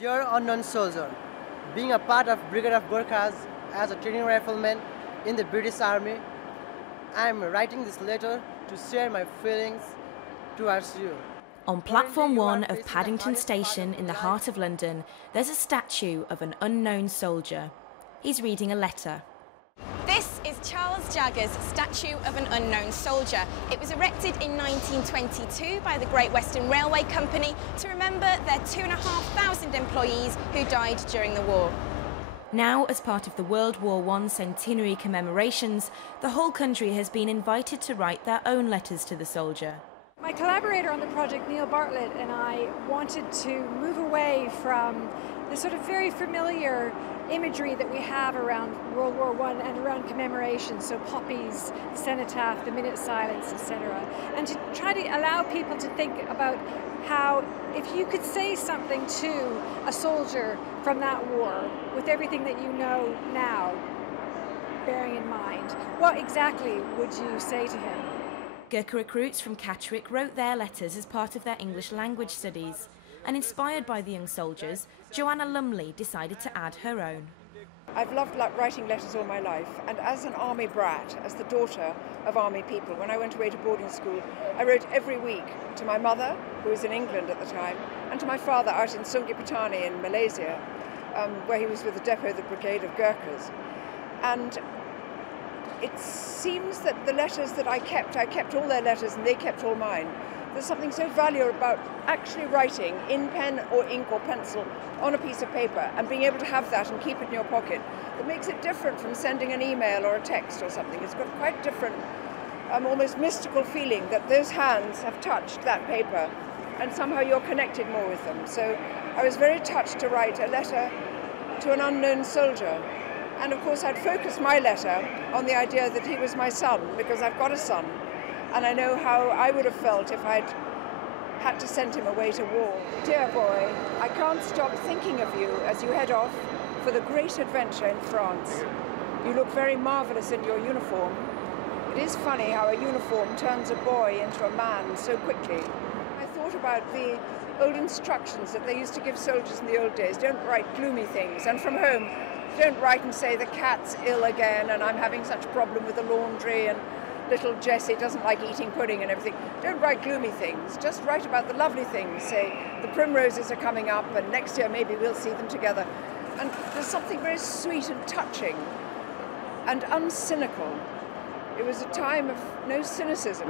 Dear unknown soldier, being a part of Brigade of Gurkhas as a training rifleman in the British Army, I am writing this letter to share my feelings towards you. On platform 1 of Paddington Station in the heart of London, there's a statue of an unknown soldier. He's reading a letter. This is Charles Jagger's statue of an unknown soldier. It was erected in 1922 by the Great Western Railway Company to remember their 2,500 employees who died during the war. Now, as part of the World War I Centenary commemorations, the whole country has been invited to write their own letters to the soldier. My collaborator on the project, Neil Bartlett, and I wanted to move away from the sort of very familiar imagery that we have around World War I and around commemorations, so poppies, the cenotaph, the minute silence, etc. And to try to allow people to think about how, if you could say something to a soldier from that war, with everything that you know now, bearing in mind, what exactly would you say to him? Gurkha recruits from Catterick wrote their letters as part of their English language studies. And inspired by the young soldiers, Joanna Lumley decided to add her own. I've loved writing letters all my life, and as an army brat, as the daughter of army people, when I went away to boarding school, I wrote every week to my mother, who was in England at the time, and to my father out in Sungai Petani in Malaysia, where he was with the depot, the Brigade of Gurkhas. And it seems that the letters that I kept all their letters and they kept all mine. There's something so valuable about actually writing in pen or ink or pencil on a piece of paper and being able to have that and keep it in your pocket. It makes it different from sending an email or a text or something. It's got quite different, almost mystical feeling that those hands have touched that paper and somehow you're connected more with them. So I was very touched to write a letter to an unknown soldier. And of course I'd focused my letter on the idea that he was my son, because I've got a son. And I know how I would have felt if I'd had to send him away to war. Dear boy, I can't stop thinking of you as you head off for the great adventure in France. You look very marvellous in your uniform. It is funny how a uniform turns a boy into a man so quickly. I thought about the old instructions that they used to give soldiers in the old days. Don't write gloomy things. And from home, don't write and say the cat's ill again and I'm having such a problem with the laundry and little Jessie doesn't like eating pudding and everything. Don't write gloomy things, just write about the lovely things. Say, the primroses are coming up and next year maybe we'll see them together. And there's something very sweet and touching and uncynical. It was a time of no cynicism.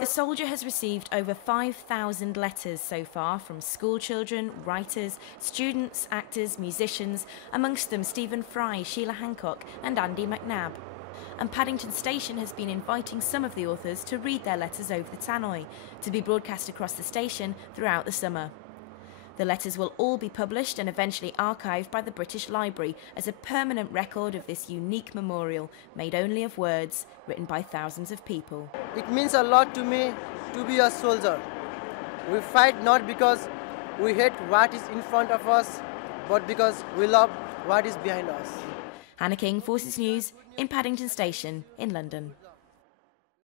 The soldier has received over 5,000 letters so far from school children, writers, students, actors, musicians, amongst them Stephen Fry, Sheila Hancock and Andy McNabb. And Paddington Station has been inviting some of the authors to read their letters over the tannoy, to be broadcast across the station throughout the summer. The letters will all be published and eventually archived by the British Library as a permanent record of this unique memorial, made only of words, written by thousands of people. It means a lot to me to be a soldier. We fight not because we hate what is in front of us, but because we love what is behind us. Hannah King, Forces News, in Paddington Station in London.